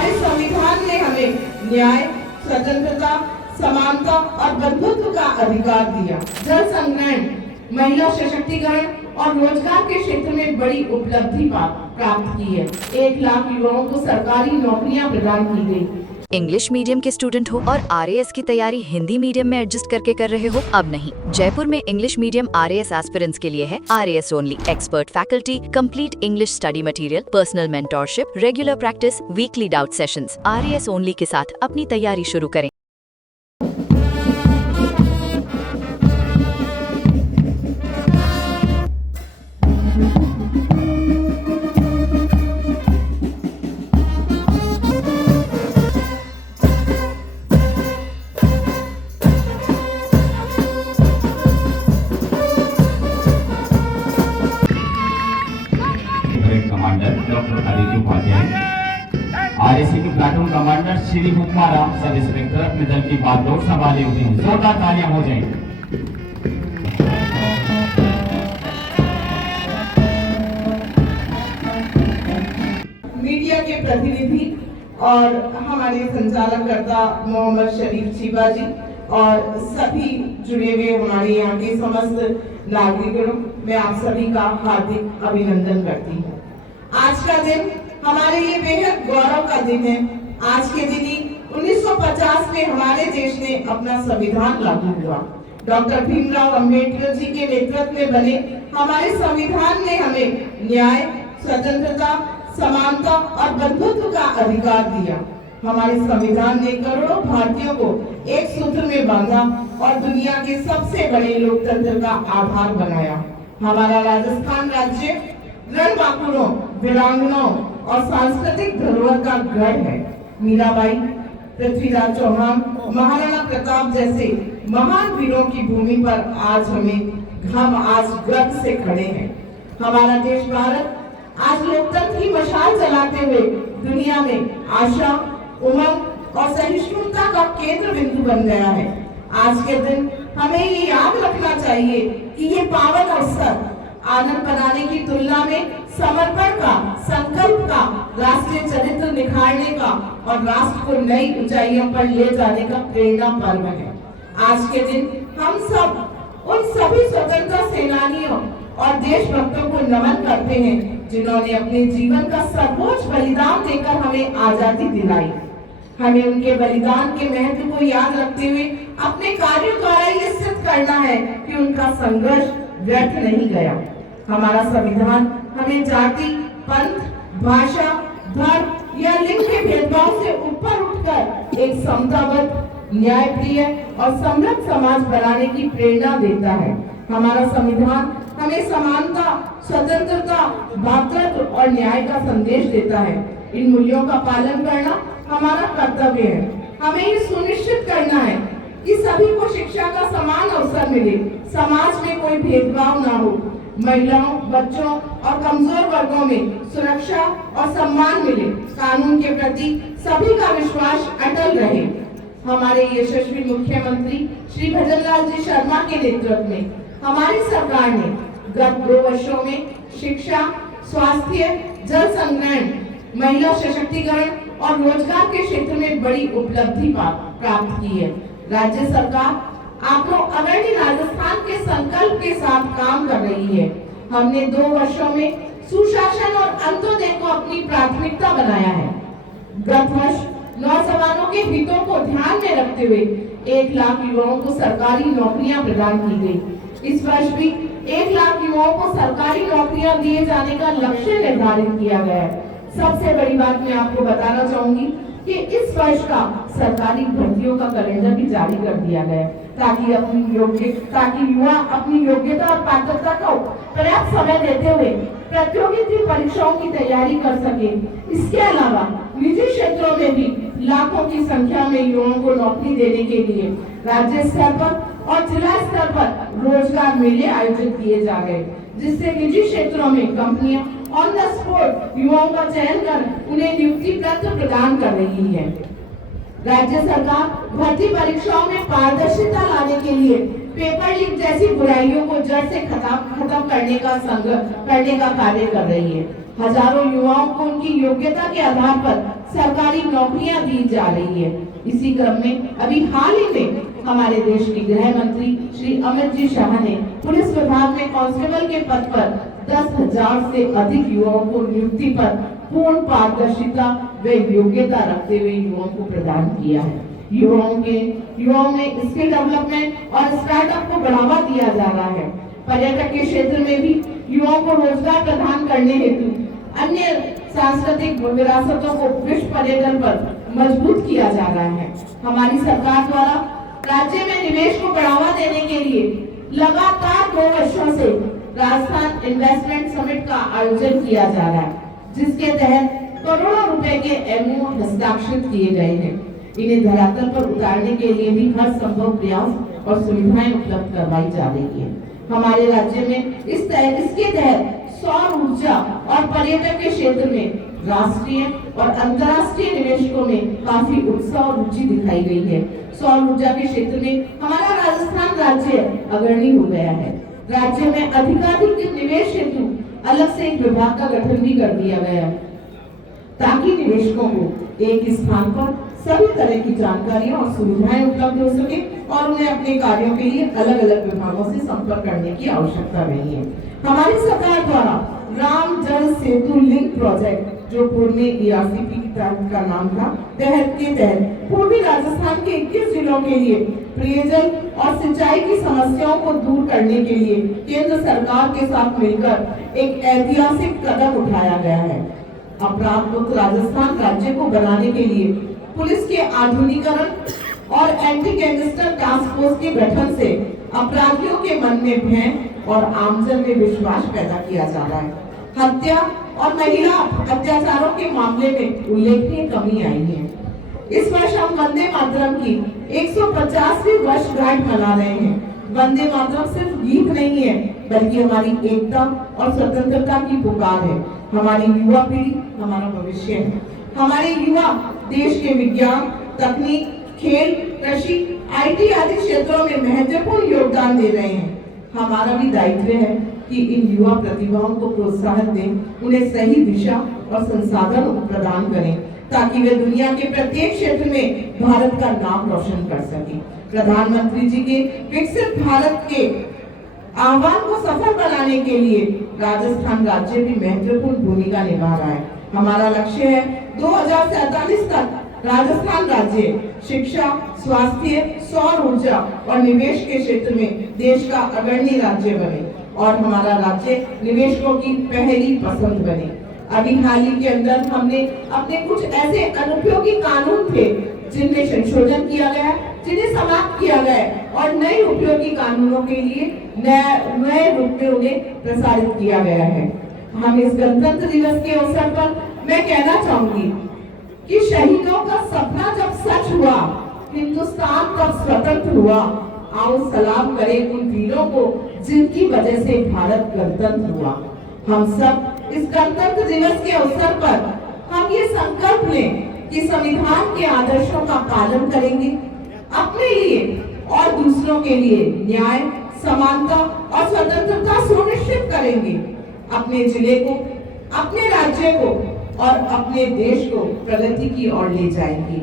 हमारे संविधान ने हमें न्याय, स्वतंत्रता, समानता और बंधुत्व का अधिकार दिया। जल संग्रहण, महिला सशक्तिकरण और रोजगार के क्षेत्र में बड़ी उपलब्धि प्राप्त की है। 1 लाख युवाओं को सरकारी नौकरियां प्रदान की गई। इंग्लिश मीडियम के स्टूडेंट हो और आरएएस की तैयारी हिंदी मीडियम में एडजस्ट करके कर रहे हो? अब नहीं, जयपुर में इंग्लिश मीडियम आरएएस एस्पिरेंट्स के लिए है RAS only. Expert faculty, complete English study material, personal mentorship, regular practice, weekly doubt sessions. RAS only के साथ अपनी तैयारी शुरू करें। Commander doctor Aditya Upadhyay, RAC के platoon commander Shri Hukmaram sub inspector अपने दल की बागडोर संभाले हुए हैं। जोरदार तालियां हो जाएं। मीडिया के प्रतिनिधि और हमारे संचालककर्ता मोहम्मद शरीफ चीबा जी और सभी जुड़े हुए हमारे यहाँ के समस्त नागरिकों, मैं आप सभी का हार्दिक अभिनंदन करती हूँ। आज का दिन हमारे लिए बेहद गौरव का दिन है। आज के दिन ही 1950 में हमारे देश ने अपना संविधान लागू हुआ। डॉक्टर भीमराव अंबेडकर जी के नेतृत्व में बने हमारे संविधान ने हमें न्याय, स्वतंत्रता, समानता और बंधुत्व का अधिकार दिया। हमारे संविधान ने करोड़ों भारतीयों को एक सूत्र में बांधा और दुनिया के सबसे बड़े लोकतंत्र का आधार बनाया। हमारा राजस्थान राज्य रणबांकुरों, वीरांगनाओं और सांस्कृतिक धरोहर का गढ़ है। मीराबाई, पृथ्वीराज चौहान, महाराणा प्रताप जैसे महान वीरों की भूमि पर हम आज गर्व से खड़े हैं। हमारा देश भारत आज लोकतंत्र की मशाल जलाते हुए दुनिया में आशा, उमंग और सहिष्णुता का केंद्र बिंदु बन गया है। आज के दिन हमें ये याद रखना चाहिए कि ये पावन अवसर आनंद बनाने की तुलना में समर्पण का, संकल्प का, राष्ट्रीय चरित्र निखारने का और राष्ट्र को नई ऊंचाइयों पर ले जाने का प्रेरणा पर्व है। आज के दिन हम सब उन सभी स्वतंत्रता सेनानियों और देशभक्तों को नमन करते हैं जिन्होंने अपने जीवन का सर्वोच्च बलिदान देकर हमें आजादी दिलाई। हमें उनके बलिदान के महत्व को याद रखते हुए अपने कार्यों द्वारा ये सिद्ध करना है कि उनका संघर्ष व्यर्थ नहीं गया। हमारा संविधान हमें जाति, पंथ, भाषा, धर्म या लिंग के भेदभाव से ऊपर उठकर एक समताबद्ध, न्यायप्रिय और समृद्ध समाज बनाने की प्रेरणा देता है। हमारा संविधान हमें समानता, स्वतंत्रता, भातृत्व और न्याय का संदेश देता है। इन मूल्यों का पालन करना हमारा कर्तव्य है। हमें ये सुनिश्चित करना है कि सभी को शिक्षा का समान अवसर मिले, समाज में कोई भेदभाव ना हो, महिलाओं, बच्चों और कमजोर वर्गों में सुरक्षा और सम्मान मिले, कानून के प्रति सभी का विश्वास अटल रहे। हमारे यशस्वी मुख्यमंत्री श्री भजनलाल जी शर्मा के नेतृत्व में हमारी सरकार ने गत 2 वर्षों में शिक्षा, स्वास्थ्य, जल संग्रहण, महिला सशक्तिकरण और रोजगार के क्षेत्र में बड़ी उपलब्धि प्राप्त की है। राज्य सरकार आपको अग्रणी राजस्थान के संकल्प के साथ काम कर रही है। हमने 2 वर्षों में सुशासन और अंत्योदय को अपनी प्राथमिकता बनाया है। गत वर्ष नौजवानों के हितों को ध्यान में रखते हुए 1 लाख युवाओं को सरकारी नौकरियां प्रदान की गई। इस वर्ष भी 1 लाख युवाओं को सरकारी नौकरियां दिए जाने का लक्ष्य निर्धारित किया गया है। सबसे बड़ी बात मैं आपको बताना चाहूंगी कि इस वर्ष का सरकारी भर्तियों का कैलेंडर भी जारी कर दिया गया है ताकि युवा अपनी योग्यता और पात्रता को पर्याप्त समय देते हुए प्रतियोगिता परीक्षाओं की तैयारी कर सके। इसके अलावा निजी क्षेत्रों में भी लाखों की संख्या में युवाओं को नौकरी देने के लिए राज्य स्तर पर और जिला स्तर पर रोजगार मेले आयोजित किए जा रहे, जिससे निजी क्षेत्रों में कंपनियां ऑन द स्पॉट युवाओं का चयन कर उन्हें नियुक्ति पत्र प्रदान कर रही है। राज्य सरकार भर्ती परीक्षाओं में पारदर्शिता लाने के लिए पेपर लीक जैसी बुराइयों को जड़ से खत्म करने का कार्य कर रही है। हजारों युवाओं को उनकी योग्यता के आधार पर सरकारी नौकरियां दी जा रही है। इसी क्रम में अभी हाल ही में हमारे देश के गृह मंत्री श्री अमित जी शाह ने पुलिस विभाग में कांस्टेबल के पद पर 10,000 से अधिक युवाओं को नियुक्ति पर पूर्ण पारदर्शिता व योग्यता रखते हुए युवाओं को प्रदान किया है। युवाओं में स्किल डेवलपमेंट और स्टार्टअप को बढ़ावा दिया जा रहा है। पर्यटक के क्षेत्र में भी युवाओं को रोजगार प्रदान करने हेतु अन्य सांस्कृतिक विरासतों को विश्व पर्यटन पर मजबूत किया जा रहा है। हमारी सरकार द्वारा राज्य में निवेश को बढ़ावा देने के लिए लगातार 2 वर्षों से राजस्थान इन्वेस्टमेंट समिट का आयोजन किया जा रहा है, जिसके तहत करोड़ों रुपए के एमओयू हस्ताक्षरित किए गए हैं। इन्हें धरातल पर उतारने के लिए भी हर संभव प्रयास और सुविधाएं उपलब्ध करवाई जा रही है। हमारे राज्य में इसके तहत सौर ऊर्जा और पर्यटन के क्षेत्र में राष्ट्रीय और अंतर्राष्ट्रीय निवेशकों में काफी उत्साह और रुचि दिखाई गई है। सौर ऊर्जा के क्षेत्र में हमारा राजस्थान राज्य अग्रणी हो गया है। राज्य में अधिकाधिक निवेश हेतु अलग से एक विभाग का गठन भी कर दिया गया है, ताकि निवेशकों को एक स्थान पर सभी तरह की जानकारियां और सुविधाएं उपलब्ध हो सके और उन्हें अपने कार्यों के लिए अलग अलग विभागों से संपर्क करने की आवश्यकता नहीं है। हमारी सरकार द्वारा राम जल सेतु लिंक प्रोजेक्ट, जो पूर्व में ERCP का नाम था, के तहत पूर्वी राजस्थान के 21 जिलों के लिए पेयजल और सिंचाई की समस्याओं को दूर करने के लिए केंद्र सरकार के साथ मिलकर एक ऐतिहासिक कदम उठाया गया है। अपराध मुक्त राजस्थान राज्य को बनाने के लिए पुलिस के आधुनिकीकरण और एंटी गैंगस्टर टास्क फोर्स के गठन से अपराधियों के मन में भय और आमजन में विश्वास पैदा किया जा रहा है। हत्या और महिला अत्याचारों के मामले में उल्लेखनीय कमी आई है। इस वर्ष हम वंदे मातरम की 150वीं वर्षगांठ मना रहे हैं। वंदे मातरम सिर्फ गीत नहीं है, बल्कि हमारी एकता और स्वतंत्रता की पुकार है। हमारी युवा पीढ़ी हमारा भविष्य है। हमारे युवा देश के विज्ञान, तकनीक, खेल, कृषि, IT आदि क्षेत्रों में महत्वपूर्ण योगदान दे रहे हैं। हमारा भी दायित्व है कि इन युवा प्रतिभाओं को प्रोत्साहन दें, उन्हें सही दिशा और संसाधन प्रदान करें, ताकि वे दुनिया के प्रत्येक क्षेत्र में भारत का नाम रोशन कर सकें। प्रधानमंत्री जी के विकसित भारत के आह्वान को सफल बनाने के लिए राजस्थान राज्य भी महत्वपूर्ण भूमिका निभा रहा है। हमारा लक्ष्य है 2047 तक राजस्थान राज्य शिक्षा, स्वास्थ्य, सौर ऊर्जा और निवेश के क्षेत्र में देश का अग्रणी राज्य बने और हमारा राज्य निवेशकों की पहली पसंद बने। अभी हाल ही के अंदर हमने अपने कुछ ऐसे अनुपयोगी कानून थे जिनमें संशोधन किया गया, जिन्हें समाप्त किया गया और नए उपयोगी कानूनों के लिए नए रूप में उन्हें प्रसारित किया गया है। हम इस गणतंत्र दिवस के अवसर पर मैं कहना चाहूंगी कि शहीदों का सपना जब सच हुआ, हिंदुस्तान तब स्वतंत्र हुआ। आओ सलाम करें उन वीरों को जिनकी वजह से भारत गणतंत्र हुआ। हम सब इस गणतंत्र दिवस के अवसर पर हम ये संकल्प लें कि संविधान के आदर्शों का पालन करेंगे, अपने लिए और दूसरों के लिए न्याय, समानता और स्वतंत्रता सुनिश्चित करेंगे। अपने जिले को, अपने राज्य को और अपने देश को प्रगति की ओर ले जाएंगे।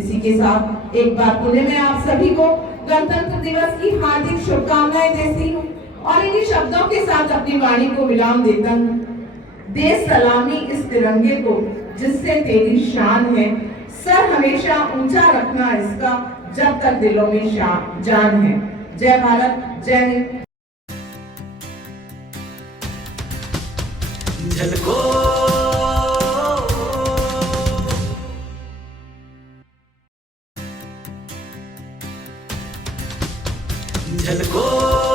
इसी के साथ एक बार पुनः मैं आप सभी को गणतंत्र दिवस की हार्दिक शुभकामनाएं देती हूँ और इन्हीं शब्दों के साथ अपनी वाणी को विराम देता हूँ। दे सलामी इस तिरंगे को जिससे तेरी शान है, सर हमेशा ऊंचा रखना इसका जब तक दिलों में जान है। जय भारत, जय हिंद। झलको झलको